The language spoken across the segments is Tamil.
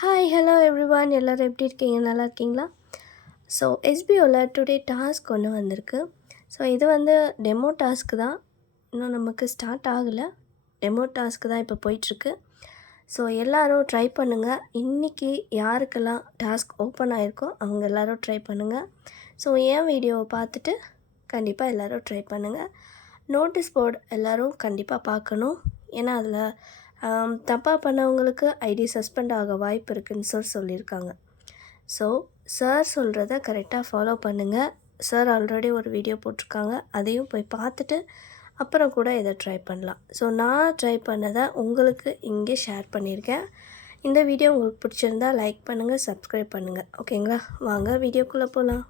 ஹாய் ஹலோ எவ்ரிவான், எல்லோரும் எப்படி இருக்கீங்க? நல்லா இருக்கீங்களா? ஸோ எஸ்பிஓவில் டுடே டாஸ்க் ஒன்று வந்திருக்கு. ஸோ இது வந்து டெமோ டாஸ்க்கு தான், இன்னும் நமக்கு ஸ்டார்ட் ஆகலை. டெமோ டாஸ்க்கு தான் இப்போ போயிட்டுருக்கு. ஸோ எல்லோரும் ட்ரை பண்ணுங்கள். இன்றைக்கி யாருக்கெல்லாம் டாஸ்க் ஓப்பன் ஆகிருக்கோ அவங்க எல்லோரும் ட்ரை பண்ணுங்கள். ஸோ என் வீடியோவை பார்த்துட்டு கண்டிப்பாக எல்லோரும் ட்ரை பண்ணுங்கள். நோட்டீஸ் போர்டு எல்லோரும் கண்டிப்பாக பார்க்கணும். ஏன்னா அதில் தப்பாக பண்ணவங்களுக்கு ஐடி சஸ்பெண்ட் ஆக வாய்ப்பு இருக்குதுன்னு சொல்லியிருக்காங்க. ஸோ சார் சொல்கிறத கரெக்டாக ஃபாலோ பண்ணுங்கள். சார் ஆல்ரெடி ஒரு வீடியோ போட்டிருக்காங்க, அதையும் போய் பார்த்துட்டு அப்புறம் கூட இதை ட்ரை பண்ணலாம். ஸோ நான் ட்ரை பண்ணதை உங்களுக்கு இங்கே ஷேர் பண்ணியிருக்கேன். இந்த வீடியோ உங்களுக்கு பிடிச்சிருந்தா லைக் பண்ணுங்கள், சப்ஸ்கிரைப் பண்ணுங்கள். ஓகேங்களா? வாங்க வீடியோக்குள்ளே போகலாம்.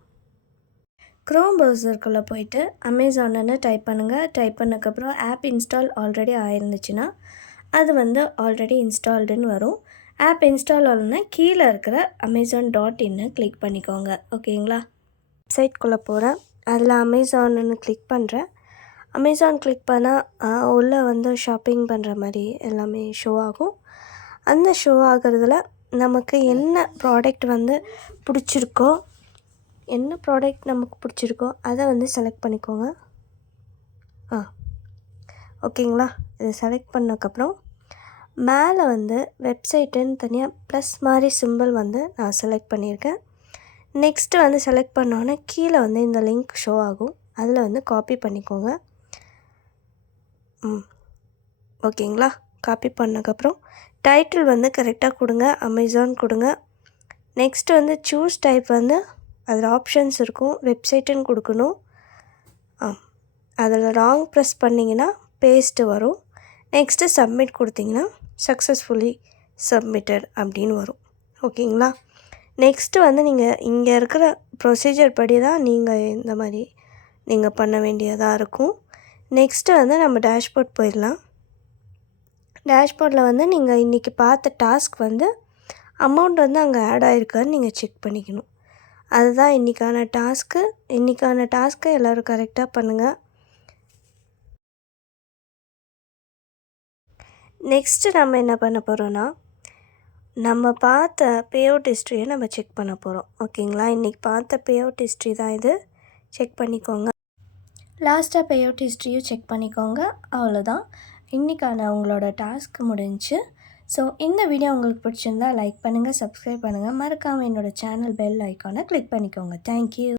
க்ரோம் ப்ரௌசருக்குள்ளே போயிட்டு அமேசான்னு டைப் பண்ணுங்கள். டைப் பண்ணக்கப்புறம் ஆப் இன்ஸ்டால் ஆல்ரெடி ஆயிருந்துச்சுன்னா அது வந்து ஆல்ரெடி இன்ஸ்டால்டுன்னு வரும். ஆப் இன்ஸ்டால் ஆகணுன்னா கீழே இருக்கிற amazon.in கிளிக் பண்ணிக்கோங்க. ஓகேங்களா? வெப்சைட்குள்ளே போகிறேன். அதில் அமேசான்னு கிளிக் பண்ணுறேன். அமேசான் கிளிக் பண்ணால் உள்ளே வந்து ஷாப்பிங் பண்ணுற மாதிரி எல்லாமே ஷோ ஆகும். அந்த ஷோ ஆகிறதுல நமக்கு என்ன ப்ராடக்ட் வந்து பிடிச்சிருக்கோ, என்ன ப்ராடக்ட் நமக்கு பிடிச்சிருக்கோ அதை வந்து செலக்ட் பண்ணிக்கோங்க. ஓகேங்களா? இதை செலக்ட் பண்ணக்கப்புறம் மேலே வந்து வெப்சைட்டுன்னு தனியாக ப்ளஸ் மாதிரி சிம்பிள் வந்து நான் செலக்ட் பண்ணியிருக்கேன். நெக்ஸ்ட்டு வந்து செலக்ட் பண்ணோன்னே கீழே வந்து இந்த லிங்க் ஷோ ஆகும். அதில் வந்து காப்பி பண்ணிக்கோங்க. ஓகேங்களா? காப்பி பண்ணக்கப்புறம் டைட்டில் வந்து கரெக்டாக கொடுங்க, அமேசான் கொடுங்க. நெக்ஸ்ட்டு வந்து சூஸ் டைப் வந்து அதில் ஆப்ஷன்ஸ் இருக்கும், வெப்சைட்டுன்னு கொடுக்கணும். அதில் ராங் ப்ரெஸ் பண்ணிங்கன்னா பேஸ்ட்டு வரும். நெக்ஸ்ட்டு சப்மிட் கொடுத்திங்கன்னா சக்ஸஸ்ஃபுல்லி சப்மிட்டட் அப்படின்னு வரும். ஓகேங்களா? நெக்ஸ்ட்டு வந்து நீங்கள் இங்கே இருக்கிற ப்ரொசீஜர் படி தான் நீங்கள் இந்த மாதிரி நீங்கள் பண்ண வேண்டியதாக இருக்கும். நெக்ஸ்ட்டு வந்து நம்ம டேஷ்போர்ட் போயிடலாம். டேஷ்போர்டில் வந்து நீங்கள் இன்றைக்கி பார்த்த டாஸ்க் வந்து அமௌண்ட் வந்து அங்கே ஆட் ஆகிருக்கான்னு நீங்கள் செக் பண்ணிக்கணும். அதுதான் இன்றைக்கான டாஸ்க்கு. இன்றைக்கான டாஸ்க்கை எல்லோரும் கரெக்டாக பண்ணுங்கள். நெக்ஸ்ட்டு நம்ம என்ன பண்ண போகிறோன்னா, நம்ம பார்த்த பே அவுட் ஹிஸ்ட்ரியை நம்ம செக் பண்ண போகிறோம். ஓகேங்களா? இன்றைக்கி பார்த்த பே அவுட் ஹிஸ்ட்ரி தான் இது. செக் பண்ணிக்கோங்க. லாஸ்ட்டாக பே அவுட் ஹிஸ்ட்ரியும் செக் பண்ணிக்கோங்க. அவ்வளோதான், இன்றைக்கான உங்களோட டாஸ்க் முடிஞ்சு. ஸோ இந்த வீடியோ உங்களுக்கு பிடிச்சிருந்தா லைக் பண்ணுங்கள், சப்ஸ்கிரைப் பண்ணுங்கள். மறக்காமல் என்னோடய சேனல் பெல் ஐக்கானை கிளிக் பண்ணிக்கோங்க. தேங்க்யூ.